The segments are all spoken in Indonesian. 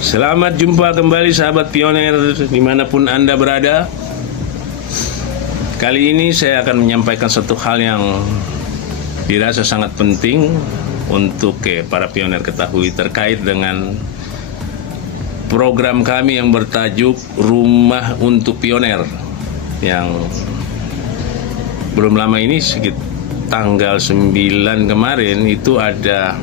Selamat jumpa kembali sahabat pioner dimanapun Anda berada. Kali ini saya akan menyampaikan satu hal yang dirasa sangat penting untuk para pioner ketahui terkait dengan program kami yang bertajuk Rumah untuk Pioner, yang belum lama ini sekitar tanggal 9 kemarin itu ada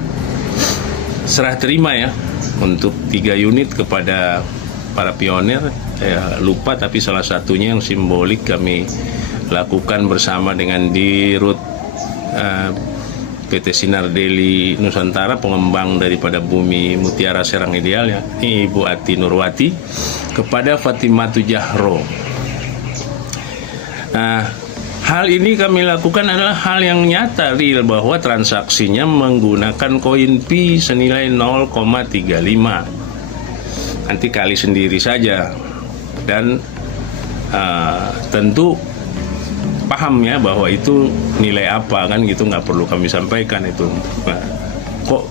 serah terima ya untuk 3 unit kepada para pioner. Saya lupa, tapi salah satunya yang simbolik kami lakukan bersama dengan Dirut PT Sinar Deli Nusantara, pengembang daripada Bumi Mutiara Serang Ideal ya, Ibu Ati Nurwati, kepada Fatimatu Jahro. Nah, hal ini kami lakukan adalah hal yang nyata, real, bahwa transaksinya menggunakan koin Pi senilai 0,35. Nanti kali sendiri saja. Dan tentu paham ya bahwa itu nilai apa kan gitu, nggak perlu kami sampaikan itu. Nah, kok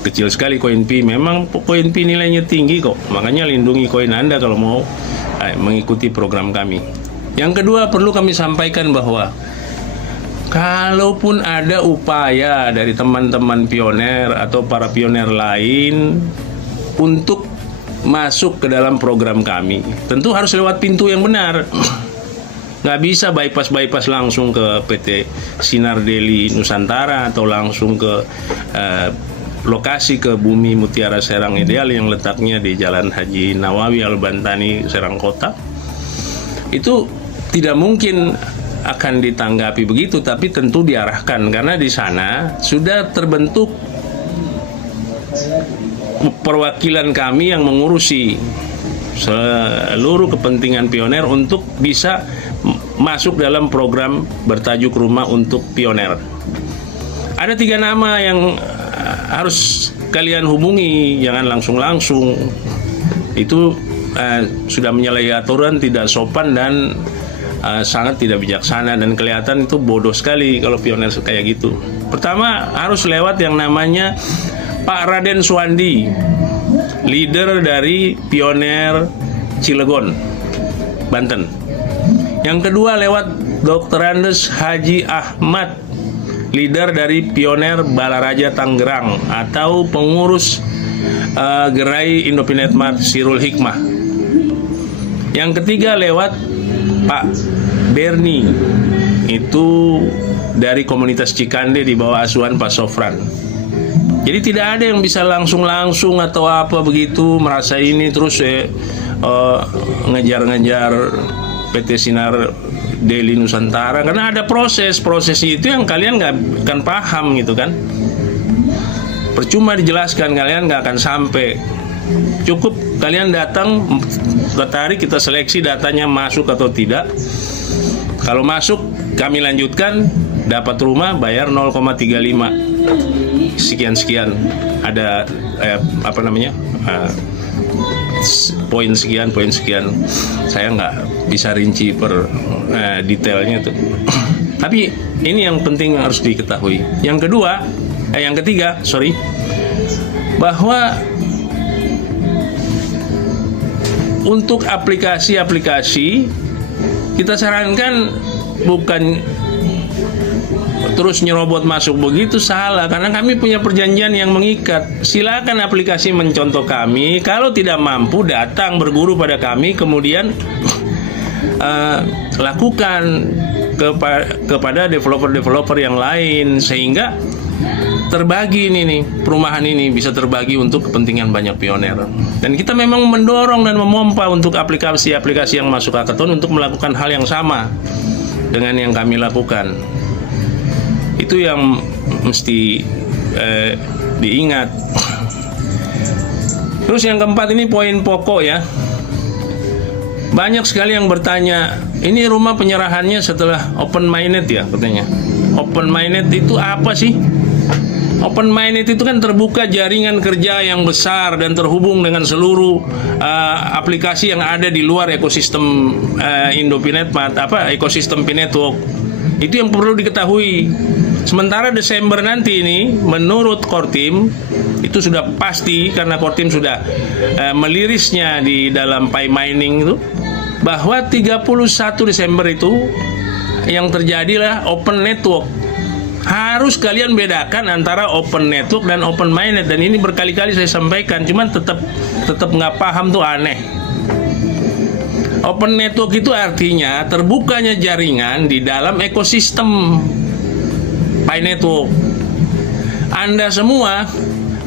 kecil sekali koin Pi? Memang koin Pi nilainya tinggi kok. Makanya lindungi koin Anda kalau mau mengikuti program kami. Yang kedua, perlu kami sampaikan bahwa kalaupun ada upaya dari teman-teman pioner atau para pioner lain untuk masuk ke dalam program kami, tentu harus lewat pintu yang benar. Nggak bisa bypass langsung ke PT Sinar Deli Nusantara atau langsung ke lokasi ke Bumi Mutiara Serang Ideal yang letaknya di Jalan Haji Nawawi Al-Bantani, Serang Kota. Itu tidak mungkin akan ditanggapi begitu, tapi tentu diarahkan karena di sana sudah terbentuk perwakilan kami yang mengurusi seluruh kepentingan pioner untuk bisa masuk dalam program bertajuk Rumah untuk Pioner. Ada 3 nama yang harus kalian hubungi, jangan langsung-langsung. Itu sudah menyalahi aturan, tidak sopan dan sangat tidak bijaksana, dan kelihatan itu bodoh sekali kalau pioner kayak gitu. Pertama, harus lewat yang namanya Pak Raden Suwandi, leader dari pioner Cilegon, Banten. Yang kedua, lewat Dr. Andes Haji Ahmad, leader dari pioner Balaraja Tangerang atau pengurus gerai Indopinet Mart Sirul Hikmah. Yang ketiga, lewat Pak Berni, itu dari komunitas Cikande di bawah asuhan Pak Sofran. Jadi tidak ada yang bisa langsung-langsung atau apa begitu merasa ini terus ngejar-ngejar PT Sinar Deli Nusantara, karena ada proses itu yang kalian nggak akan paham gitu kan. Percuma dijelaskan, kalian nggak akan sampai. Cukup kalian datang, tertarik, kita seleksi datanya masuk atau tidak. Kalau masuk, kami lanjutkan, dapat rumah, bayar 0,35 sekian ada poin sekian. Saya nggak bisa rinci per detailnya tuh. Tapi ini yang penting harus diketahui. Yang ketiga, bahwa untuk aplikasi kita sarankan bukan terus nyerobot masuk begitu, salah, karena kami punya perjanjian yang mengikat. Silakan aplikasi mencontoh kami, kalau tidak mampu datang berguru pada kami, kemudian lakukan kepada developer yang lain, sehingga terbagi perumahan ini bisa terbagi untuk kepentingan banyak pioner. Dan kita memang mendorong dan memompa untuk aplikasi-aplikasi yang masuk hackathon untuk melakukan hal yang sama dengan yang kami lakukan. Itu yang mesti diingat. Terus yang keempat, ini poin pokok ya. Banyak sekali yang bertanya, ini rumah penyerahannya setelah open minded ya katanya. Open minded itu apa sih? Open minded itu kan terbuka jaringan kerja yang besar dan terhubung dengan seluruh aplikasi yang ada di luar ekosistem Indopinet Mart, ekosistem Pinetwork. Itu yang perlu diketahui. Sementara Desember nanti ini, menurut Kortim, itu sudah pasti karena Kortim sudah melirisnya di dalam Pi Mining itu, bahwa 31 Desember itu yang terjadilah open network. Harus kalian bedakan antara open network dan open mainnet, dan ini berkali-kali saya sampaikan, cuman tetap nggak paham tuh, aneh. Open network itu artinya terbukanya jaringan di dalam ekosistem Pi Network. Anda semua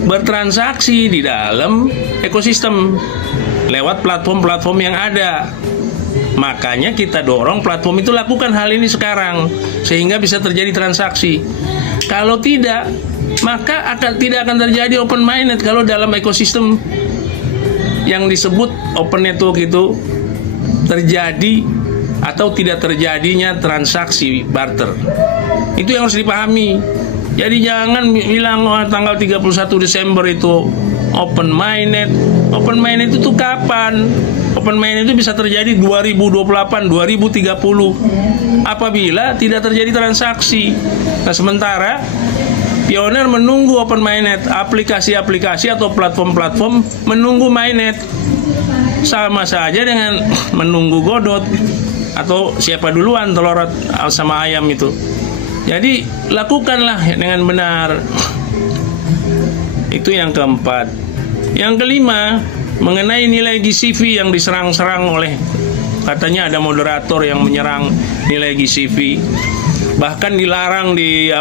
bertransaksi di dalam ekosistem lewat platform-platform yang ada. Makanya kita dorong platform itu lakukan hal ini sekarang, sehingga bisa terjadi transaksi. Kalau tidak, maka tidak akan terjadi open mainnet kalau dalam ekosistem yang disebut open network itu terjadi atau tidak terjadinya transaksi barter. Itu yang harus dipahami. Jadi jangan bilang tanggal 31 Desember itu open mainnet. Open mainnet itu kapan? Open mainnet itu bisa terjadi 2028, 2030 apabila tidak terjadi transaksi. Nah, sementara Pioneer menunggu open mainnet, aplikasi-aplikasi atau platform-platform menunggu mainnet. Sama saja dengan menunggu Godot atau siapa duluan telur sama ayam itu. Jadi lakukanlah dengan benar. Itu yang keempat. Yang kelima, mengenai nilai GCV yang diserang-serang oleh, katanya ada moderator yang menyerang nilai GCV, bahkan dilarang di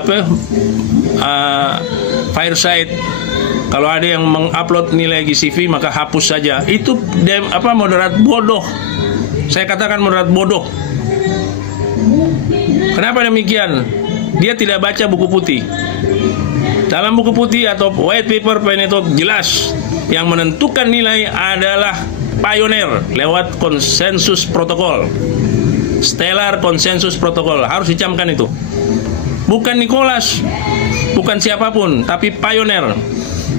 Fireside. Kalau ada yang mengupload nilai GCV maka hapus saja. Itu moderat bodoh. Saya katakan moderat bodoh. Kenapa demikian? Dia tidak baca buku putih. Dalam buku putih atau white paper Pi Network jelas yang menentukan nilai adalah Pioneer lewat konsensus protokol, Stellar Consensus Protocol. Harus dicamkan itu. Bukan Nicholas, bukan siapapun, tapi Pioneer.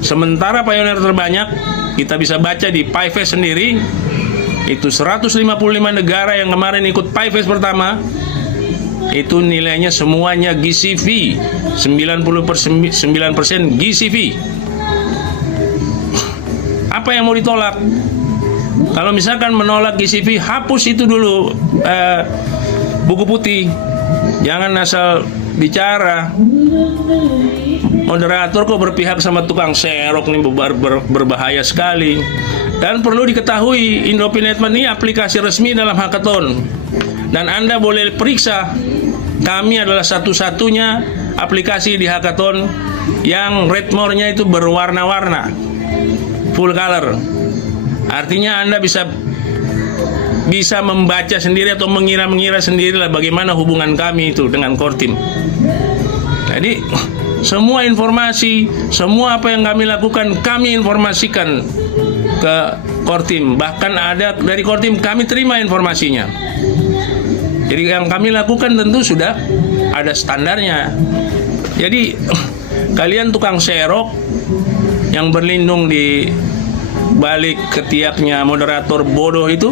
Sementara Pioneer terbanyak, kita bisa baca di PiFest sendiri, itu 155 negara yang kemarin ikut PiFest pertama, itu nilainya semuanya GCV, 99% GCV. Apa yang mau ditolak? Kalau misalkan menolak GCV, hapus itu dulu buku putih. Jangan asal bicara. Moderator kok berpihak sama tukang serok nih, berbahaya sekali. Dan perlu diketahui, Indopinetment ini aplikasi resmi dalam hackathon. Dan Anda boleh periksa, kami adalah satu-satunya aplikasi di hackathon yang red more-nya itu berwarna-warna, full color. Artinya Anda bisa membaca sendiri atau mengira-mengira sendirilah bagaimana hubungan kami itu dengan Kortim. Jadi semua informasi, semua apa yang kami lakukan, kami informasikan ke Kortim. Bahkan ada dari Kortim kami terima informasinya. Jadi yang kami lakukan tentu sudah ada standarnya. Jadi kalian tukang serok yang berlindung di balik ketiaknya moderator bodoh itu,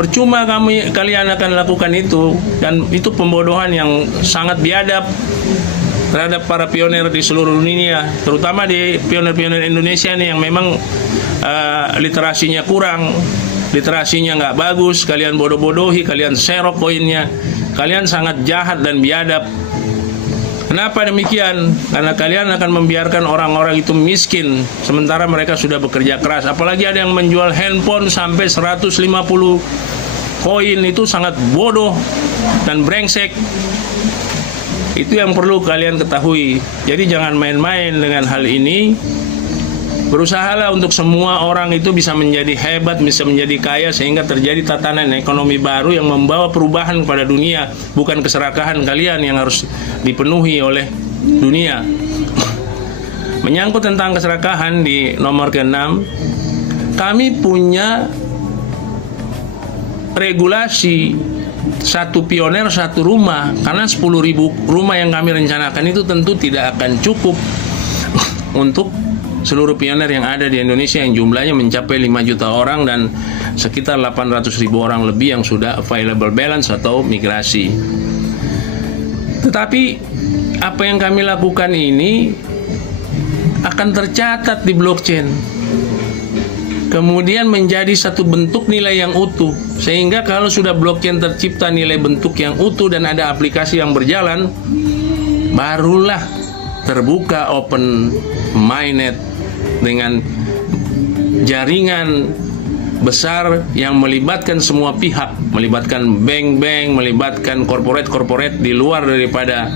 percuma kalian akan lakukan itu. Dan itu pembodohan yang sangat biadab terhadap para pionir di seluruh dunia, terutama di pionir-pionir Indonesia nih yang memang literasinya kurang, literasinya nggak bagus. Kalian bodoh-bodohi, kalian serok koinnya, kalian sangat jahat dan biadab. Kenapa demikian? Karena kalian akan membiarkan orang-orang itu miskin sementara mereka sudah bekerja keras. Apalagi ada yang menjual handphone sampai 150 koin, itu sangat bodoh dan brengsek. Itu yang perlu kalian ketahui. Jadi jangan main-main dengan hal ini. Berusahalah untuk semua orang itu bisa menjadi hebat, bisa menjadi kaya, sehingga terjadi tatanan ekonomi baru yang membawa perubahan kepada dunia. Bukan keserakahan kalian yang harus dipenuhi oleh dunia. Menyangkut tentang keserakahan di nomor ke-6, kami punya regulasi satu pioner satu rumah, karena 10.000 rumah yang kami rencanakan itu tentu tidak akan cukup untuk seluruh pioner yang ada di Indonesia yang jumlahnya mencapai 5 juta orang dan sekitar 800.000 orang lebih yang sudah available balance atau migrasi. Tetapi apa yang kami lakukan ini akan tercatat di blockchain, kemudian menjadi satu bentuk nilai yang utuh, sehingga kalau sudah blockchain tercipta nilai bentuk yang utuh dan ada aplikasi yang berjalan, barulah terbuka open mainnet dengan jaringan besar yang melibatkan semua pihak, melibatkan bank-bank, melibatkan korporat-korporat di luar daripada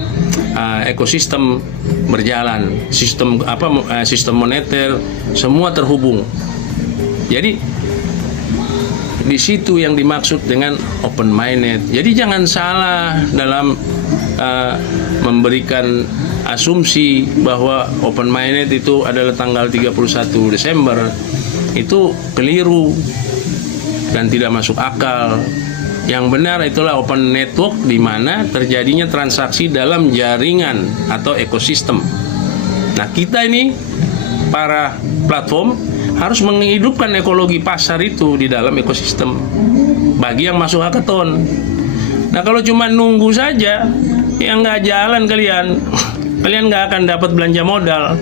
ekosistem berjalan, sistem moneter, semua terhubung. Jadi di situ yang dimaksud dengan open minded. Jadi jangan salah dalam memberikan asumsi bahwa open minded itu adalah tanggal 31 Desember. Itu keliru dan tidak masuk akal. Yang benar itulah open network, di mana terjadinya transaksi dalam jaringan atau ekosistem. Nah, kita ini para platform harus menghidupkan ekologi pasar itu di dalam ekosistem bagi yang masuk hackathon. Nah, kalau cuma nunggu saja, ya nggak jalan kalian nggak akan dapat belanja modal.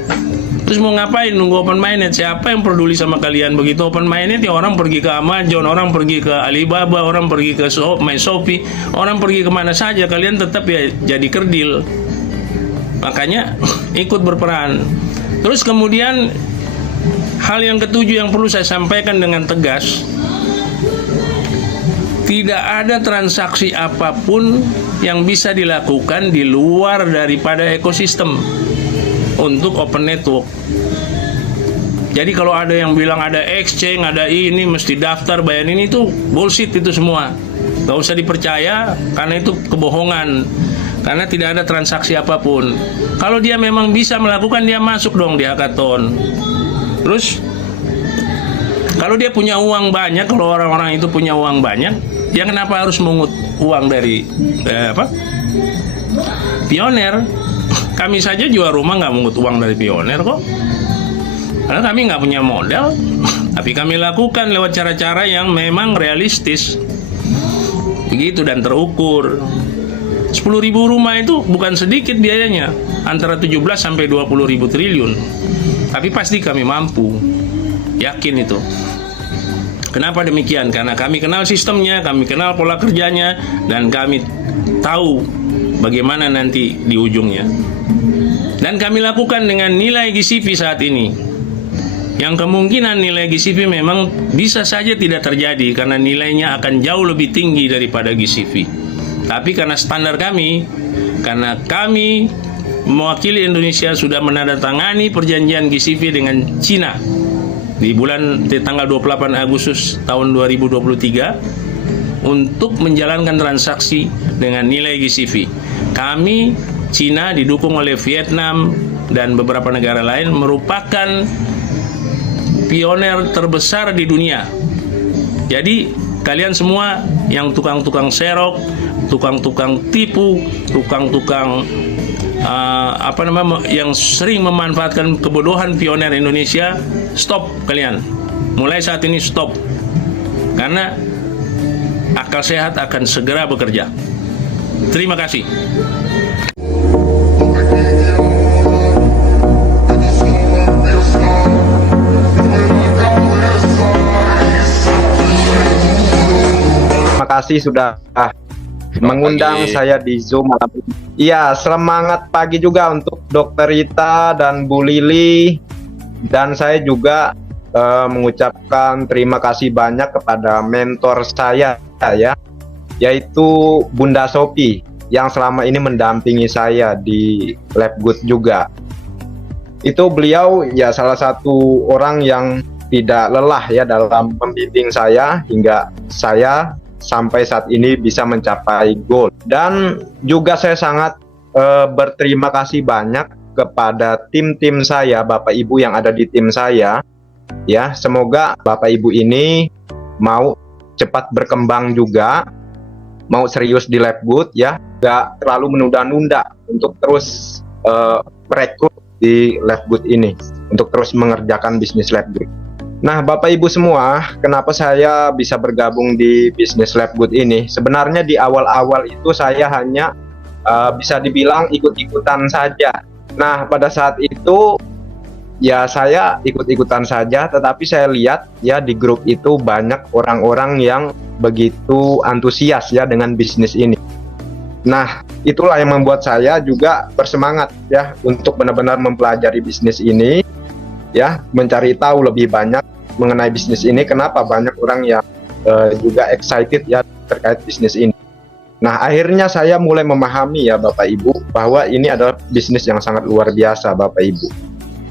Terus mau ngapain nunggu open minded? Siapa yang peduli sama kalian? Begitu open minded ya orang pergi ke Amazon, orang pergi ke Alibaba, orang pergi ke Shopee, orang pergi kemana saja. Kalian tetap ya jadi kerdil. Makanya ikut berperan. Terus kemudian hal yang ketujuh yang perlu saya sampaikan dengan tegas, tidak ada transaksi apapun yang bisa dilakukan di luar daripada ekosistem untuk open network. Jadi kalau ada yang bilang ada exchange, ada ini, mesti daftar, bayar ini, itu bullshit itu semua. Gak usah dipercaya, karena itu kebohongan. Karena tidak ada transaksi apapun. Kalau dia memang bisa melakukan, dia masuk dong di hackathon. Terus kalau dia punya uang banyak, kalau orang-orang itu punya uang banyak, ya kenapa harus mengut uang dari Pioneer? Kami saja jual rumah nggak mengut uang dari Pioneer kok, karena kami nggak punya modal. Tapi kami lakukan lewat cara-cara yang memang realistis, begitu, dan terukur. 10.000 rumah itu bukan sedikit biayanya, antara 17 sampai 20.000 triliun. Tapi pasti kami mampu, yakin itu. Kenapa demikian? Karena kami kenal sistemnya, kami kenal pola kerjanya, dan kami tahu bagaimana nanti di ujungnya. Dan kami lakukan dengan nilai GCV saat ini, yang kemungkinan nilai GCV memang bisa saja tidak terjadi karena nilainya akan jauh lebih tinggi daripada GCV. Tapi karena standar kami, karena kami mewakili Indonesia sudah menandatangani perjanjian GCV dengan Cina di tanggal 28 Agustus tahun 2023 untuk menjalankan transaksi dengan nilai GCV. Kami, Cina didukung oleh Vietnam dan beberapa negara lain, merupakan pioner terbesar di dunia. Jadi kalian semua yang tukang-tukang serok, tukang-tukang tipu, tukang-tukang yang sering memanfaatkan kebodohan pioner Indonesia, stop kalian. Mulai saat ini stop. Karena akal sehat akan segera bekerja. Terima kasih. Terima kasih sudah mengundang saya di Zoom malam ini. Iya, semangat pagi juga untuk Dr. Rita dan Bu Lili. Dan saya juga mengucapkan terima kasih banyak kepada mentor saya ya, yaitu Bunda Sophie yang selama ini mendampingi saya di LabGood juga. Itu beliau ya salah satu orang yang tidak lelah ya dalam membimbing saya hingga saya sampai saat ini bisa mencapai goal. Dan juga saya sangat berterima kasih banyak kepada tim-tim saya, Bapak Ibu yang ada di tim saya. Ya, semoga Bapak Ibu ini mau cepat berkembang juga, mau serius di LabGood ya, gak terlalu menunda-nunda untuk terus merekrut di LabGood ini, untuk terus mengerjakan bisnis LabGood. Nah, Bapak Ibu semua, kenapa saya bisa bergabung di bisnis LabGood ini? Sebenarnya di awal-awal itu saya hanya bisa dibilang ikut-ikutan saja. Nah, pada saat itu ya saya ikut-ikutan saja, tetapi saya lihat ya di grup itu banyak orang-orang yang begitu antusias ya dengan bisnis ini. Nah, itulah yang membuat saya juga bersemangat ya untuk benar-benar mempelajari bisnis ini, ya, mencari tahu lebih banyak mengenai bisnis ini. Kenapa banyak orang yang juga excited ya terkait bisnis ini. Nah, akhirnya saya mulai memahami ya Bapak Ibu bahwa ini adalah bisnis yang sangat luar biasa Bapak Ibu.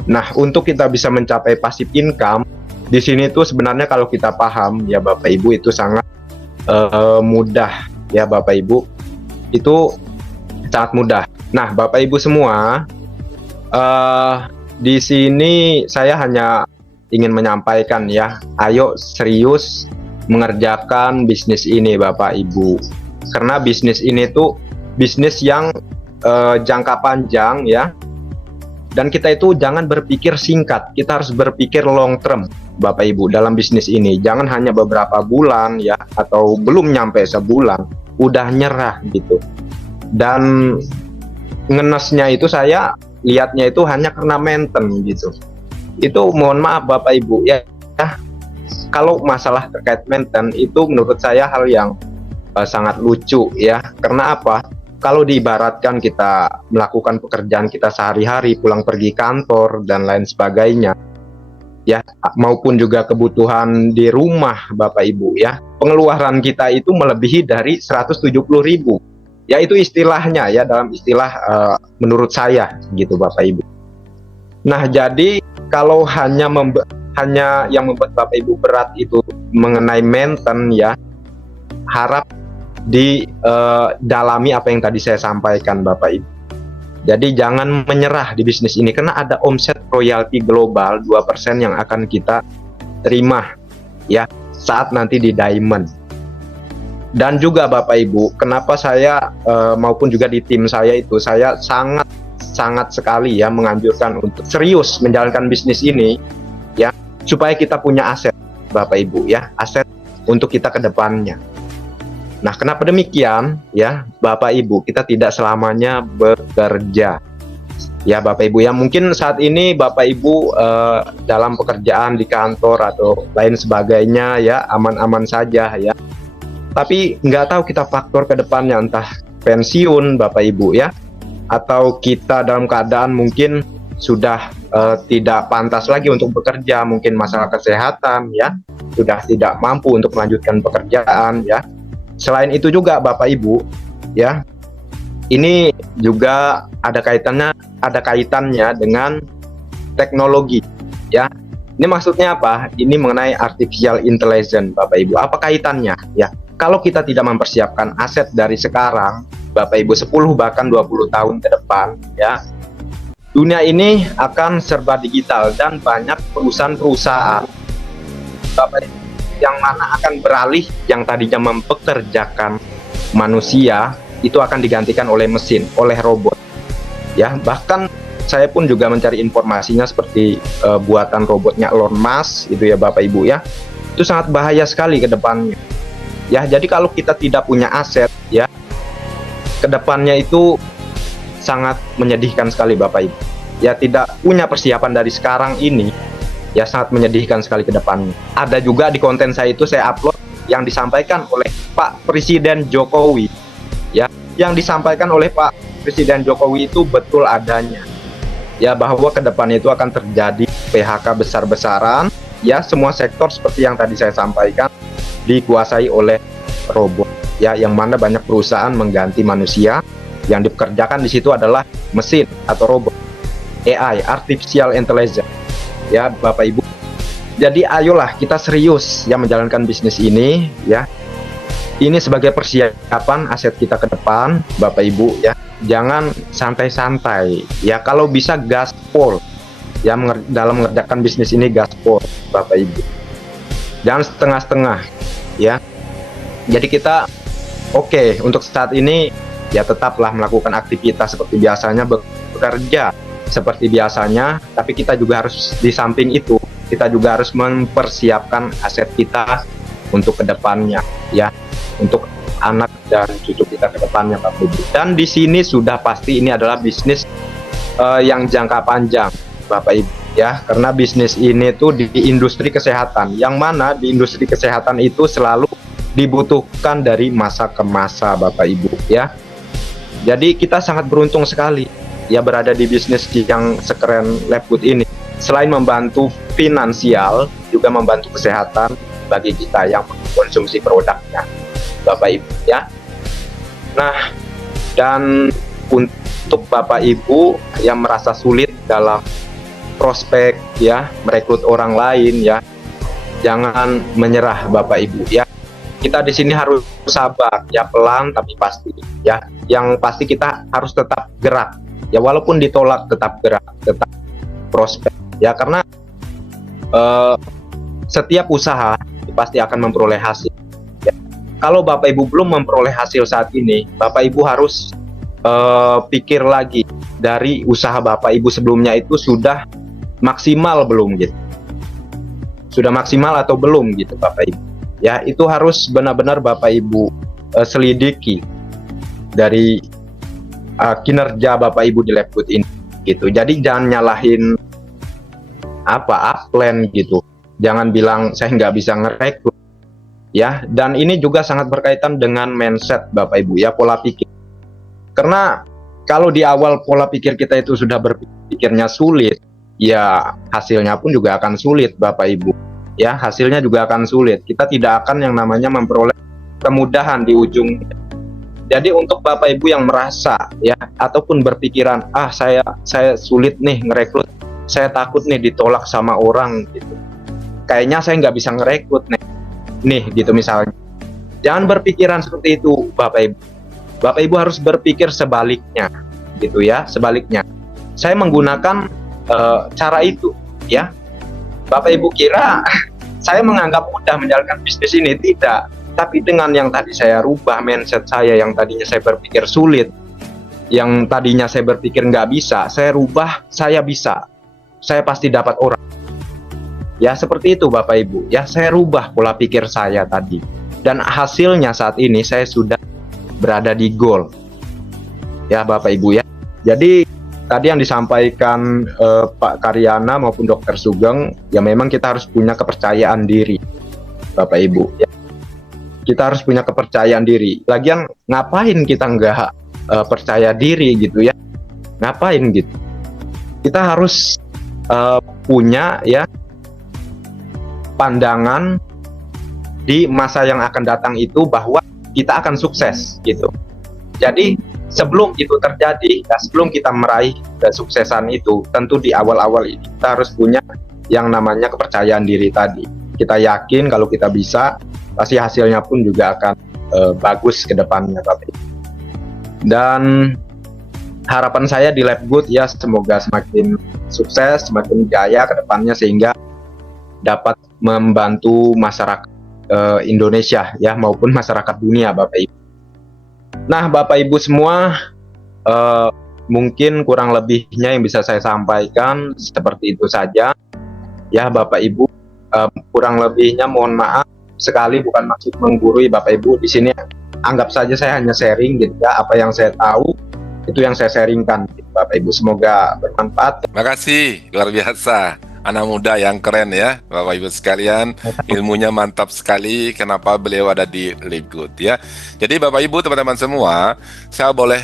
Nah, untuk kita bisa mencapai passive income di sini tuh sebenarnya kalau kita paham ya Bapak Ibu itu sangat mudah ya Bapak Ibu. Itu sangat mudah. Nah, Bapak Ibu semua, di sini saya hanya ingin menyampaikan ya, ayo serius mengerjakan bisnis ini Bapak Ibu. Karena bisnis ini tuh bisnis yang jangka panjang ya. Dan kita itu jangan berpikir singkat, kita harus berpikir long term Bapak Ibu dalam bisnis ini. Jangan hanya beberapa bulan ya, atau belum nyampe sebulan, udah nyerah gitu. Dan ngenesnya itu saya lihatnya itu hanya karena maintenance gitu. Itu mohon maaf Bapak Ibu ya, kalau masalah terkait maintenance itu menurut saya hal yang sangat lucu ya. Karena apa? Kalau diibaratkan kita melakukan pekerjaan kita sehari-hari, pulang pergi kantor dan lain sebagainya ya, maupun juga kebutuhan di rumah Bapak Ibu ya, pengeluaran kita itu melebihi dari 170.000 ya, itu istilahnya ya, dalam istilah menurut saya gitu Bapak Ibu. Nah, jadi kalau hanya yang membuat Bapak Ibu berat itu mengenai maintenance ya, harap dalami apa yang tadi saya sampaikan Bapak Ibu. Jadi jangan menyerah di bisnis ini karena ada omset royalti global 2% yang akan kita terima ya saat nanti di diamond. Dan juga Bapak Ibu, kenapa saya maupun juga di tim saya itu saya sangat sekali ya menganjurkan untuk serius menjalankan bisnis ini ya, supaya kita punya aset Bapak Ibu ya, aset untuk kita ke depannya. Nah, kenapa demikian ya Bapak Ibu, kita tidak selamanya bekerja ya Bapak Ibu ya. Mungkin saat ini Bapak Ibu dalam pekerjaan di kantor atau lain sebagainya ya, aman-aman saja ya. Tapi nggak tahu kita faktor ke depannya, entah pensiun Bapak Ibu ya, atau kita dalam keadaan mungkin sudah tidak pantas lagi untuk bekerja, mungkin masalah kesehatan ya, sudah tidak mampu untuk melanjutkan pekerjaan ya. Selain itu juga Bapak Ibu ya, ini juga ada kaitannya dengan teknologi ya. Ini maksudnya apa? Ini mengenai artificial intelligence Bapak Ibu. Apa kaitannya ya? Kalau kita tidak mempersiapkan aset dari sekarang Bapak Ibu, 10 bahkan 20 tahun ke depan ya, dunia ini akan serba digital dan banyak perusahaan-perusahaan Bapak Ibu yang mana akan beralih, yang tadinya mempekerjakan manusia itu akan digantikan oleh mesin, oleh robot ya. Bahkan saya pun juga mencari informasinya seperti buatan robotnya Elon Musk itu ya Bapak Ibu ya, itu sangat bahaya sekali ke depannya ya. Jadi kalau kita tidak punya aset ya, ke depannya itu sangat menyedihkan sekali Bapak Ibu ya. Tidak punya persiapan dari sekarang ini ya, sangat menyedihkan sekali ke depannya. Ada juga di konten saya itu saya upload yang disampaikan oleh Pak Presiden Jokowi ya, yang disampaikan oleh Pak Presiden Jokowi itu betul adanya ya, bahwa ke depannya itu akan terjadi PHK besar-besaran ya. Semua sektor seperti yang tadi saya sampaikan dikuasai oleh robot ya, yang mana banyak perusahaan mengganti manusia, yang dipekerjakan di situ adalah mesin atau robot, AI, artificial intelligence ya Bapak Ibu. Jadi ayolah kita serius ya menjalankan bisnis ini ya. Ini sebagai persiapan aset kita ke depan Bapak Ibu ya. Jangan santai-santai ya, kalau bisa gaspol ya, dalam mengerjakan bisnis ini gaspol Bapak Ibu. Jangan setengah-setengah ya. Jadi kita oke, untuk saat ini ya tetaplah melakukan aktivitas seperti biasanya, bekerja seperti biasanya, tapi kita juga harus di samping itu kita juga harus mempersiapkan aset kita untuk kedepannya ya, untuk anak dan cucu kita ke depannya, Bapak Ibu. Dan di sini sudah pasti ini adalah bisnis yang jangka panjang, Bapak Ibu ya, karena bisnis ini tuh di industri kesehatan, yang mana di industri kesehatan itu selalu dibutuhkan dari masa ke masa, Bapak Ibu ya. Jadi kita sangat beruntung sekali ya berada di bisnis yang sekeren Labgood ini. Selain membantu finansial, juga membantu kesehatan bagi kita yang mengkonsumsi produknya, Bapak Ibu ya. Nah, dan untuk Bapak Ibu yang merasa sulit dalam prospek ya, merekrut orang lain ya, jangan menyerah Bapak Ibu ya. Kita di sini harus sabar ya, pelan tapi pasti ya. Yang pasti kita harus tetap gerak ya, walaupun ditolak tetap gerak, tetap prospek ya, karena setiap usaha pasti akan memperoleh hasil ya. Kalau Bapak Ibu belum memperoleh hasil saat ini, Bapak Ibu harus pikir lagi dari usaha Bapak Ibu sebelumnya itu sudah maksimal belum gitu, sudah maksimal atau belum gitu Bapak Ibu ya. Itu harus benar-benar Bapak Ibu selidiki dari kinerja Bapak Ibu di Labgood ini gitu. Jadi jangan nyalahin upline gitu, jangan bilang saya nggak bisa ngerekrut ya. Dan ini juga sangat berkaitan dengan mindset Bapak Ibu ya, pola pikir. Karena kalau di awal pola pikir kita itu sudah berpikirnya sulit ya, hasilnya pun juga akan sulit Bapak Ibu ya, hasilnya juga akan sulit. Kita tidak akan yang namanya memperoleh kemudahan di ujung. Jadi untuk Bapak Ibu yang merasa ya, ataupun berpikiran saya sulit nih ngerekrut, saya takut nih ditolak sama orang gitu, kayaknya saya nggak bisa ngerekrut nih gitu misalnya, jangan berpikiran seperti itu Bapak Ibu. Bapak Ibu harus berpikir sebaliknya gitu ya, sebaliknya. Saya menggunakan cara itu ya. Bapak Ibu kira saya menganggap mudah menjalankan bisnis ini? Tidak. Tapi dengan yang tadi saya rubah mindset saya, yang tadinya saya berpikir sulit, yang tadinya saya berpikir nggak bisa, saya rubah, saya bisa, saya pasti dapat orang. Ya seperti itu Bapak Ibu ya, saya rubah pola pikir saya tadi. Dan hasilnya saat ini saya sudah berada di goal ya Bapak Ibu ya. Jadi tadi yang disampaikan Pak Karyana maupun Dr. Sugeng ya, memang kita harus punya kepercayaan diri Bapak Ibu ya. Kita harus punya kepercayaan diri. Lagian ngapain kita nggak percaya diri gitu ya, ngapain gitu. Kita harus punya ya pandangan di masa yang akan datang itu bahwa kita akan sukses gitu. Jadi sebelum itu terjadi, sebelum kita meraih kesuksesan itu, tentu di awal-awal ini kita harus punya yang namanya kepercayaan diri tadi. Kita yakin kalau kita bisa, pasti hasilnya pun juga akan bagus ke depannya Bapak. Dan harapan saya di Labgood ya, semoga semakin sukses, semakin jaya ke depannya, sehingga dapat membantu masyarakat Indonesia ya, maupun masyarakat dunia Bapak Ibu. Nah Bapak Ibu semua, mungkin kurang lebihnya yang bisa saya sampaikan seperti itu saja ya Bapak Ibu. Kurang lebihnya mohon maaf sekali, bukan maksud menggurui Bapak Ibu. Di sini anggap saja saya hanya sharing gitu ya, apa yang saya tahu itu yang saya sharingkan gitu, Bapak Ibu. Semoga bermanfaat. Terima kasih, luar biasa. Anak muda yang keren ya, Bapak Ibu sekalian. Ilmunya mantap sekali. Kenapa beliau ada di Labgood ya. Jadi Bapak Ibu, teman-teman semua, saya boleh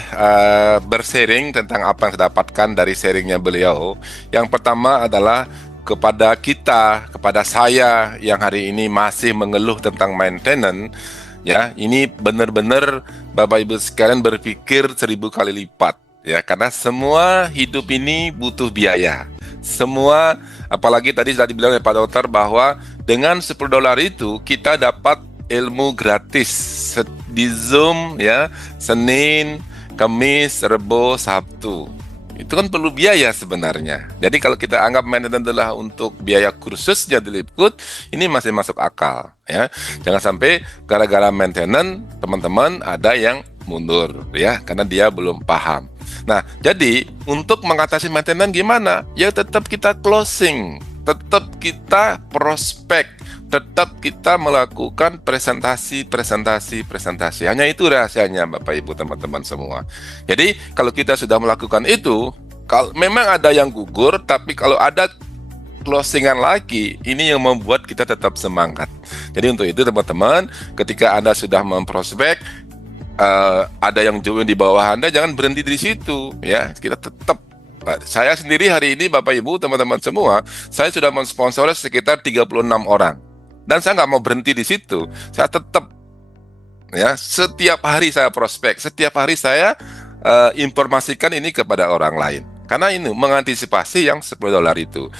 bersharing tentang apa yang saya dapatkan dari sharingnya beliau. Yang pertama adalah kepada kita, kepada saya yang hari ini masih mengeluh tentang maintenance ya, ini benar-benar Bapak Ibu sekalian berpikir 1000 kali lipat ya, karena semua hidup ini butuh biaya. Semua, apalagi tadi sudah dibilang oleh Pak Dokter bahwa dengan $10 itu kita dapat ilmu gratis di Zoom ya, Senin, Kamis, Rebo, Sabtu. Itu kan perlu biaya sebenarnya. Jadi kalau kita anggap maintenance adalah untuk biaya kursusnya di Labgood, ini masih masuk akal ya. Jangan sampai gara-gara maintenance teman-teman ada yang mundur ya, karena dia belum paham. Nah, jadi untuk mengatasi maintenance gimana? Ya tetap kita closing tetap kita prospek, tetap kita melakukan presentasi. Hanya itu rahasianya Bapak Ibu teman-teman semua. Jadi kalau kita sudah melakukan itu, kalau memang ada yang gugur, tapi kalau ada closingan lagi, ini yang membuat kita tetap semangat. Jadi untuk itu teman-teman, ketika Anda sudah memprospek, ada yang join di bawah Anda, jangan berhenti di situ ya. Kita tetap, saya sendiri hari ini Bapak Ibu teman-teman semua, saya sudah mensponsori sekitar 36 orang. Dan saya nggak mau berhenti di situ. Saya tetap ya, setiap hari saya prospek, setiap hari saya informasikan ini kepada orang lain. Karena ini mengantisipasi yang $10 itu.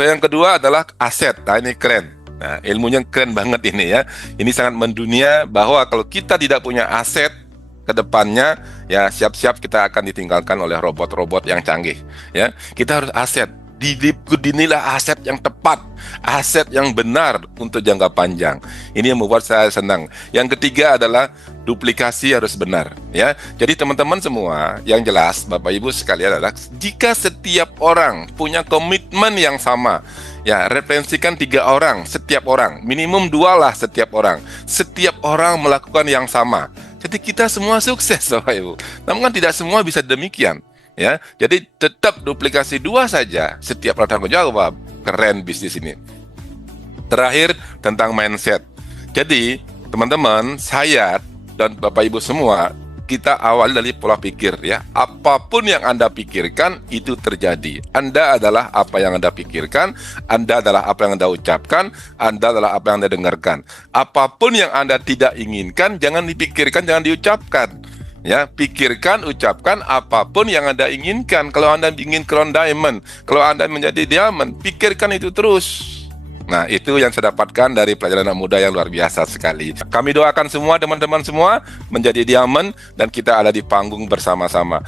Yang kedua adalah aset. Nah, ini keren. Nah, ilmunya keren banget ini ya. Ini sangat mendunia bahwa kalau kita tidak punya aset ke depannya, ya siap-siap kita akan ditinggalkan oleh robot-robot yang canggih. Ya, kita harus aset. Dinilai aset yang tepat, aset yang benar untuk jangka panjang. Ini yang membuat saya senang. Yang ketiga adalah duplikasi harus benar, ya. Jadi teman-teman semua, yang jelas Bapak Ibu sekalian adalah jika setiap orang punya komitmen yang sama, ya referensikan 3 orang, setiap orang, minimum 2 lah setiap orang melakukan yang sama. Jadi kita semua sukses Bapak Ibu. Namun kan tidak semua bisa demikian. Ya, jadi tetap duplikasi 2 saja setiap orang tanggung jawab. Keren bisnis ini. Terakhir tentang mindset. Jadi teman-teman, saya dan Bapak Ibu semua, kita awal dari pola pikir ya. Apapun yang Anda pikirkan itu terjadi. Anda adalah apa yang Anda pikirkan, Anda adalah apa yang Anda ucapkan, Anda adalah apa yang Anda dengarkan. Apapun yang Anda tidak inginkan, jangan dipikirkan, jangan diucapkan. Ya, pikirkan, ucapkan apapun yang Anda inginkan. Kalau Anda ingin crown diamond, kalau Anda menjadi diamond, pikirkan itu terus. Nah, itu yang saya dapatkan dari pelajaran anak muda yang luar biasa sekali. Kami doakan semua teman-teman semua menjadi diamond dan kita ada di panggung bersama-sama.